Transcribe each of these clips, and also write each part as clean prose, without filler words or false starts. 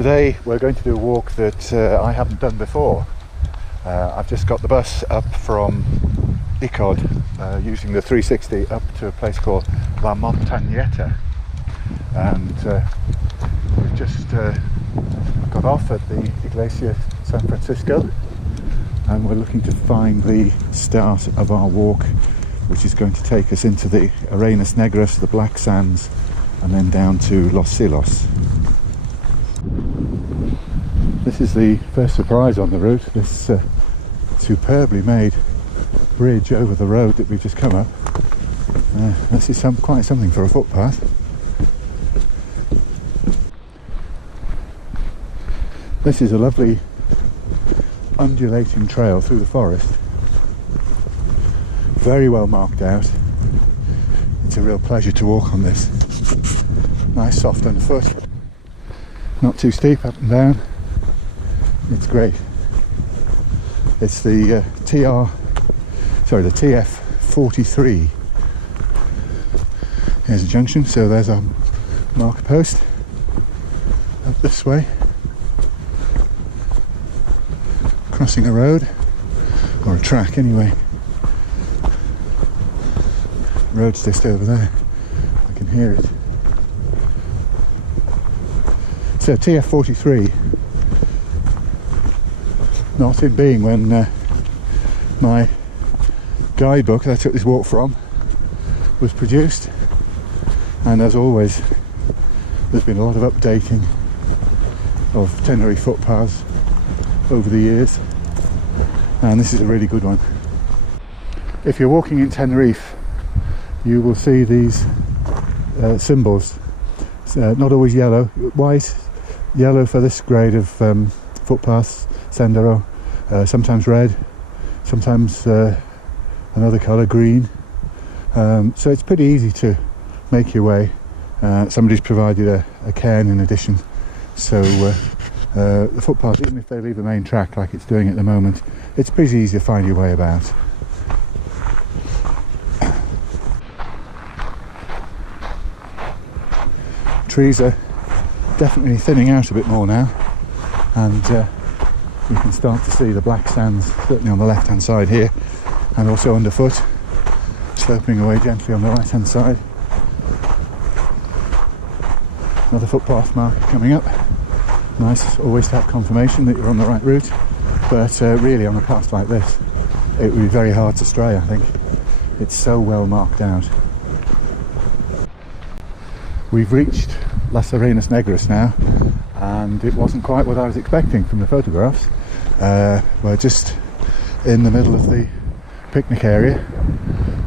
Today we're going to do a walk that I haven't done before. I've just got the bus up from Icod using the 360 up to a place called La Montañeta, and we've just got off at the Iglesia San Francisco, and we're looking to find the start of our walk, which is going to take us into the Arenas Negras, the Black Sands, and then down to Los Silos. This is the first surprise on the route, this superbly made bridge over the road that we've just come up. This is quite something for a footpath. This is a lovely undulating trail through the forest. Very well marked out. It's a real pleasure to walk on this. Nice soft underfoot. Not too steep up and down. It's great. It's the TF43. Here's a junction, so there's our marker post up this way. Crossing a road, or a track anyway. The road's just over there. I can hear it. So TF43, not in being when my guidebook that I took this walk from was produced, and as always there's been a lot of updating of Tenerife footpaths over the years, and this is a really good one. If you're walking in Tenerife, you will see these symbols. Not always yellow, white, yellow for this grade of footpaths, sendero, sometimes red, sometimes another colour, green. So it's pretty easy to make your way. Somebody's provided a cairn in addition, so the footpath, even if they leave the main track like it's doing at the moment, it's pretty easy to find your way about. Trees are definitely thinning out a bit more now, and you can start to see the black sands, certainly on the left hand side here, and also underfoot, sloping away gently on the right hand side. Another footpath marker coming up. Nice always to have confirmation that you're on the right route, but really on a path like this it would be very hard to stray. I think it's so well marked out. We've reached Las Arenas Negras now, and it wasn't quite what I was expecting from the photographs. We're just in the middle of the picnic area,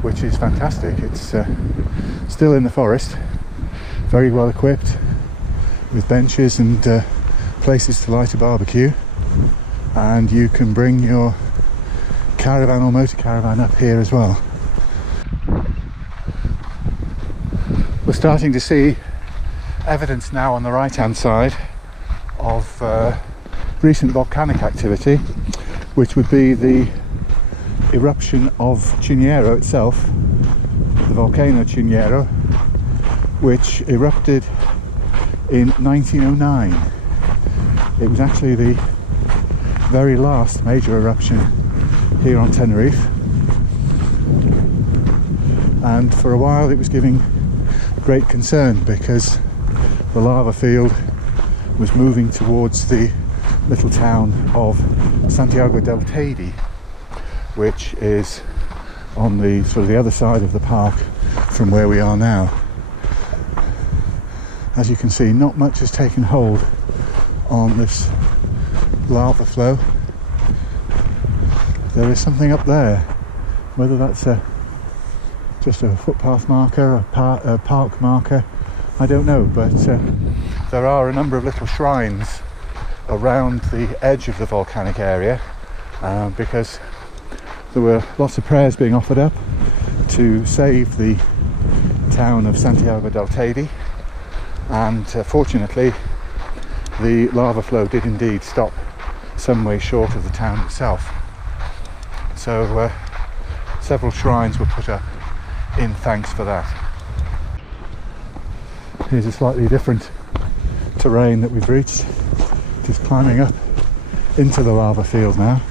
which is fantastic. It's still in the forest, very well equipped with benches and places to light a barbecue, and you can bring your caravan or motor caravan up here as well. We're starting to see evidence now on the right hand side of recent volcanic activity, which would be the eruption of Chiniero itself, the volcano Chiniero, which erupted in 1909. It was actually the very last major eruption here on Tenerife, and for a while it was giving great concern because the lava field was moving towards the little town of Santiago del Teide, which is on the sort of the other side of the park from where we are now. As you can see, not much has taken hold on this lava flow. There is something up there, whether that's just a footpath marker, a park marker, I don't know, but there are a number of little shrines around the edge of the volcanic area, because there were lots of prayers being offered up to save the town of Santiago del Teide, and fortunately the lava flow did indeed stop some way short of the town itself. So several shrines were put up in thanks for that. Here's a slightly different terrain that we've reached. Just climbing up into the lava field now.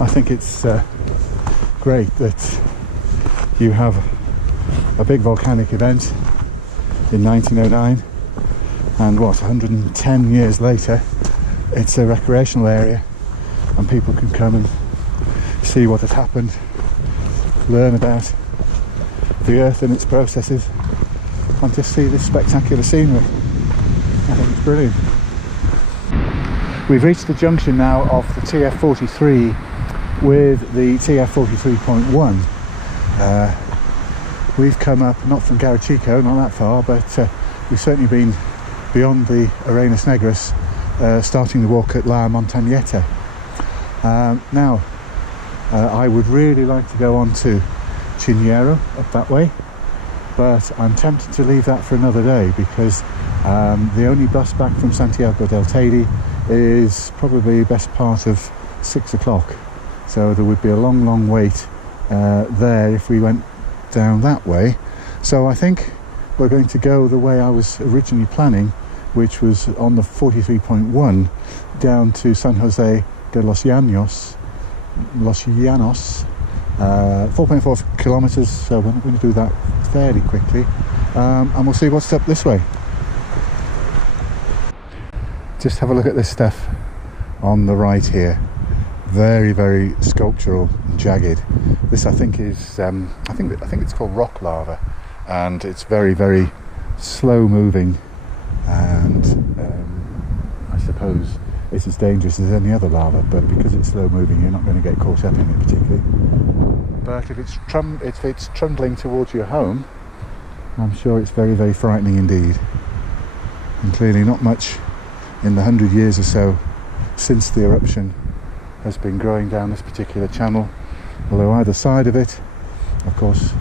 I think it's great that you have a big volcanic event in 1909, and 110 years later it's a recreational area and people can come and see what has happened, learn about the earth and its processes, and just see this spectacular scenery. I think it's brilliant. We've reached the junction now of the TF43 with the TF43.1. We've come up, not from Garachico, not that far, but we've certainly been beyond the Arenas Negras, starting the walk at La Montañeta. Now, I would really like to go on to Chiniero, up that way, but I'm tempted to leave that for another day, because the only bus back from Santiago del Teide is probably best part of 6 o'clock. So there would be a long wait there if we went down that way. So I think we're going to go the way I was originally planning, which was on the 43.1 down to San Jose de los Llanos, 4.4 kilometers, so we're going to do that fairly quickly, and we'll see what's up this way. Just have a look at this stuff on the right here. Very sculptural and jagged. This I think is I think it's called rock lava, and it's very slow moving, and I suppose it's as dangerous as any other lava, but because it's slow moving you're not going to get caught up in it particularly. But if it's trundling towards your home, I'm sure it's very frightening indeed. And clearly not much in the 100 years or so since the eruption has been growing down this particular channel, although either side of it, of course,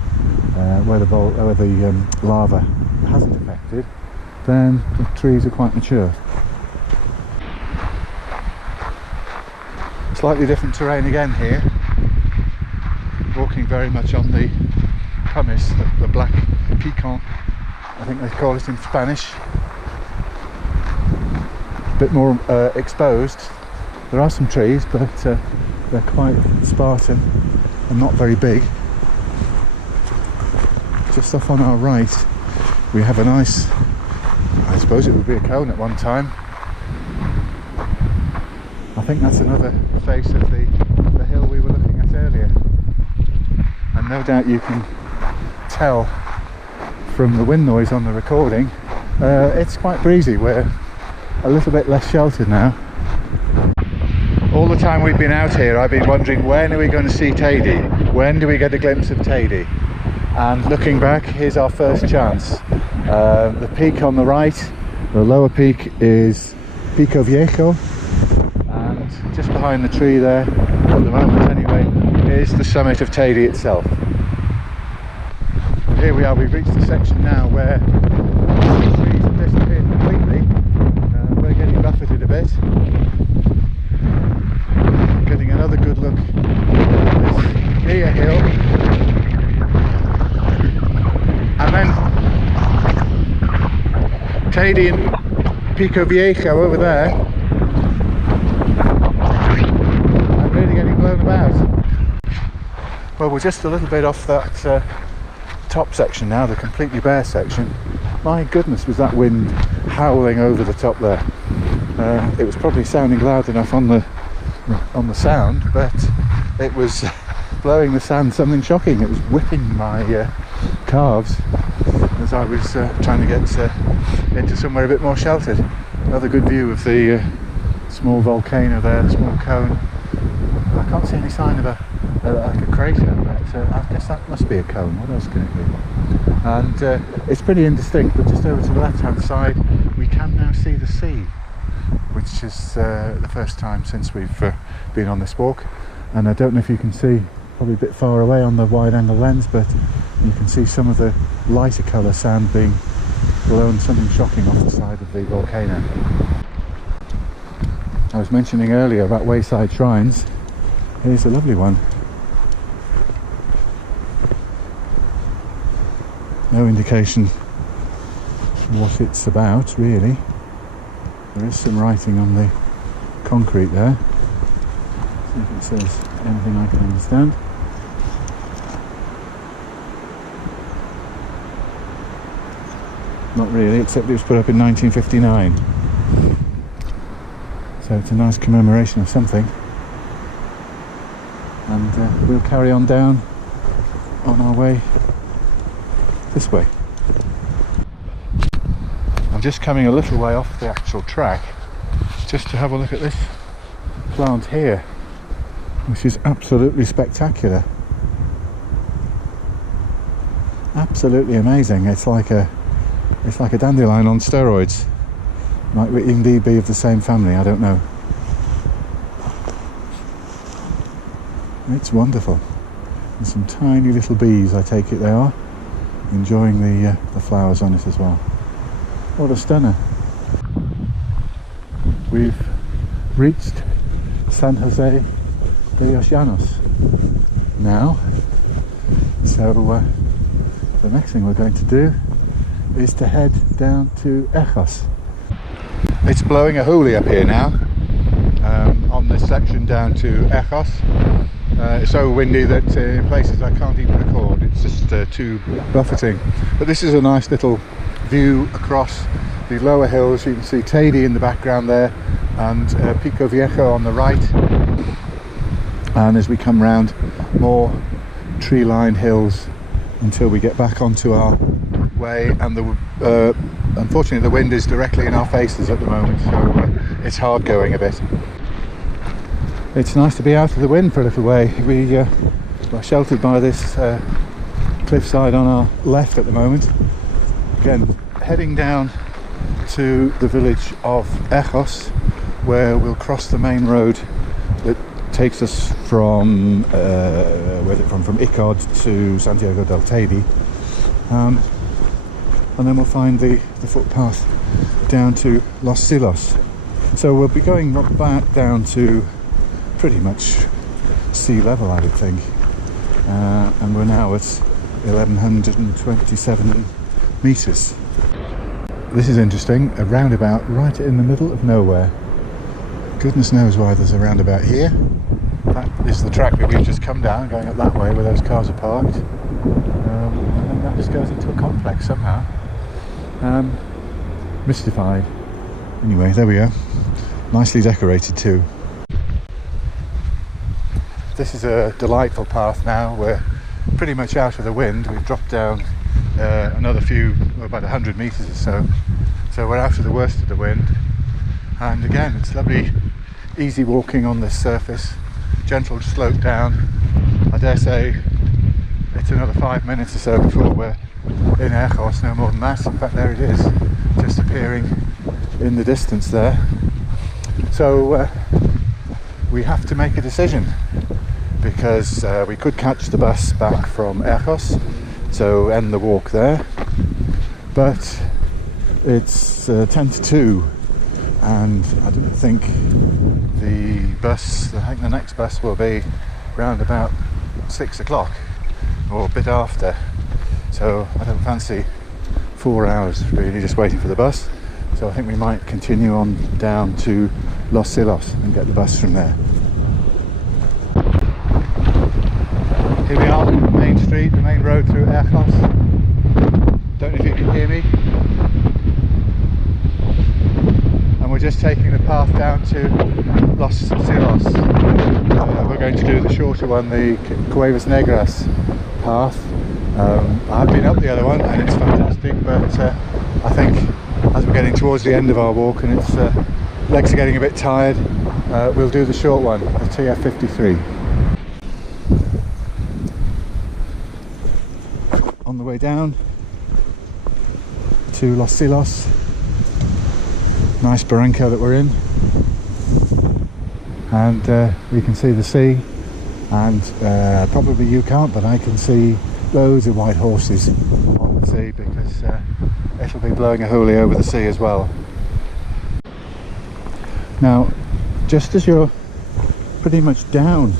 where the lava hasn't affected, then the trees are quite mature. Slightly different terrain again here, walking very much on the pumice, the black pecan, I think they call it in Spanish. A bit more exposed. There are some trees, but they're quite spartan and not very big. Just off on our right we have a nice, I suppose it would be a cone at one time. I think that's another face of the hill we were looking at earlier. And no doubt you can tell from the wind noise on the recording, it's quite breezy. We're a little bit less sheltered now. All the time we've been out here I've been wondering, when are we going to see Teide? When do we get a glimpse of Teide? And looking back, here's our first chance. The peak on the right, the lower peak, is Pico Viejo, and just behind the tree there, at the moment anyway, is the summit of Teide itself. And here we are, we've reached the section now where the trees have disappeared completely. We're getting buffeted a bit. Getting another good look at this near hill, and then Teide and Pico Viejo over there. I'm really getting blown about. Well, we're just a little bit off that top section now, the completely bare section. My goodness, was that wind howling over the top there. It was probably sounding loud enough on the sound, but it was blowing the sand something shocking. It was whipping my calves as I was trying to get into somewhere a bit more sheltered. Another good view of the small volcano there, the small cone. I can't see any sign of like a crater, but I guess that must be a cone. What else can it be? And it's pretty indistinct, but just over to the left hand side we can now see the sea, which is the first time since we've been on this walk. And I don't know if you can see, probably a bit far away on the wide angle lens, but you can see some of the lighter colour sand being blown something shocking off the side of the volcano. I was mentioning earlier about wayside shrines. Here's a lovely one. No indication what it's about, really. There is some writing on the concrete there. See if it says anything I can understand. Not really, except it was put up in 1959. So it's a nice commemoration of something. And we'll carry on down on our way this way. I'm just coming a little way off the actual track just to have a look at this plant here, which is absolutely spectacular. Absolutely amazing. It's like a dandelion on steroids. Might indeed be of the same family, I don't know. It's wonderful. And some tiny little bees, I take it they are, enjoying the flowers on it as well. What a stunner. We've reached San Jose de los Llanos now. So the next thing we're going to do is to head down to Erjos. It's blowing a hoolie up here now on this section down to Erjos. It's so windy that in places I can't even record. It's just too buffeting. But this is a nice little view across the lower hills. You can see Teide in the background there and Pico Viejo on the right. And as we come round, more tree-lined hills until we get back onto our way, and unfortunately the wind is directly in our faces at the moment, so it's hard going a bit. It's nice to be out of the wind for a little way. We are sheltered by this cliffside on our left at the moment. Again, heading down to the village of Erjos, where we'll cross the main road that takes us from from Icod to Santiago del Teide. And then we'll find the footpath down to Los Silos. So we'll be going back down to pretty much sea level, I would think. And we're now at 1127 metres. This is interesting, a roundabout right in the middle of nowhere. Goodness knows why there's a roundabout here. That is the track that we've just come down, going up that way where those cars are parked. And then that just goes into a complex somehow. Mystified. Anyway, there we go. Nicely decorated too. This is a delightful path now. We're pretty much out of the wind. We've dropped down another few, about 100 metres or so. So we're out of the worst of the wind. And again, it's lovely, easy walking on this surface. Gentle slope down. I dare say it's another 5 minutes or so before we're in Erjos, no more than that. In fact, there it is, just appearing in the distance there. So we have to make a decision, because we could catch the bus back from Erjos, so end the walk there, but it's 10 to 2 and I don't think I think the next bus will be round about 6 o'clock or a bit after. So I don't fancy 4 hours really just waiting for the bus. So I think we might continue on down to Los Silos and get the bus from there. Here we are, the main street, the main road through Erjos. Don't know if you can hear me. And we're just taking the path down to Los Silos. We're going to do the shorter one, the Arenas Negras path. I've been up the other one and it's fantastic, but I think as we're getting towards the end of our walk and its legs are getting a bit tired, we'll do the short one, the TF53. On the way down to Los Silos, nice barranco that we're in, and we can see the sea, and probably you can't, but I can see loads of white horses on the sea, because it'll be blowing a hoolie over the sea as well. Now, just as you're pretty much down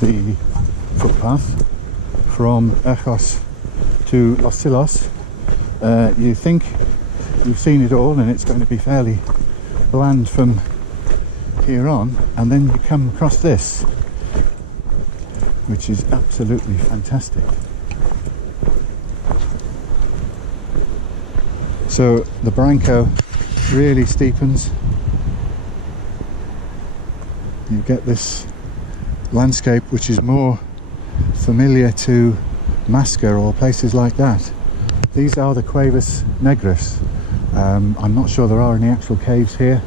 the footpath from Erjos to Los Silos, you think you've seen it all, and it's going to be fairly bland from here on, and then you come across this, which is absolutely fantastic. So the Branco really steepens. You get this landscape which is more familiar to Masca or places like that. These are the Arenas Negras. I'm not sure there are any actual caves here,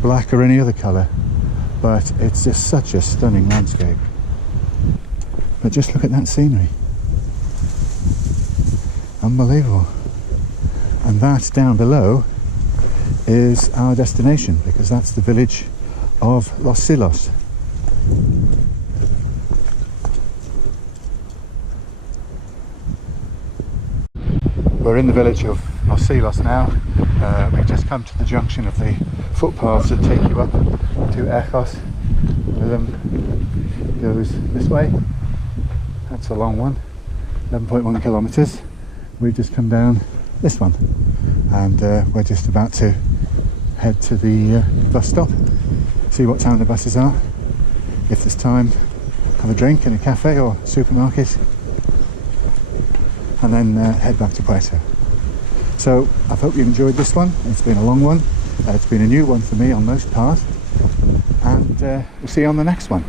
black or any other colour, but it's just such a stunning landscape. But just look at that scenery. Unbelievable. And that down below is our destination, because that's the village of Los Silos. We're in the village of Los Silos now. We've just come to the junction of the footpaths that take you up to Erjos. One of them goes this way. That's a long one, 11.1 kilometres. We've just come down this one, and we're just about to head to the bus stop, see what time the buses are. If there's time, have a drink in a cafe or supermarket, and then head back to Puerto. So I hope you enjoyed this one. It's been a long one. It's been a new one for me on most part, and we'll see you on the next one.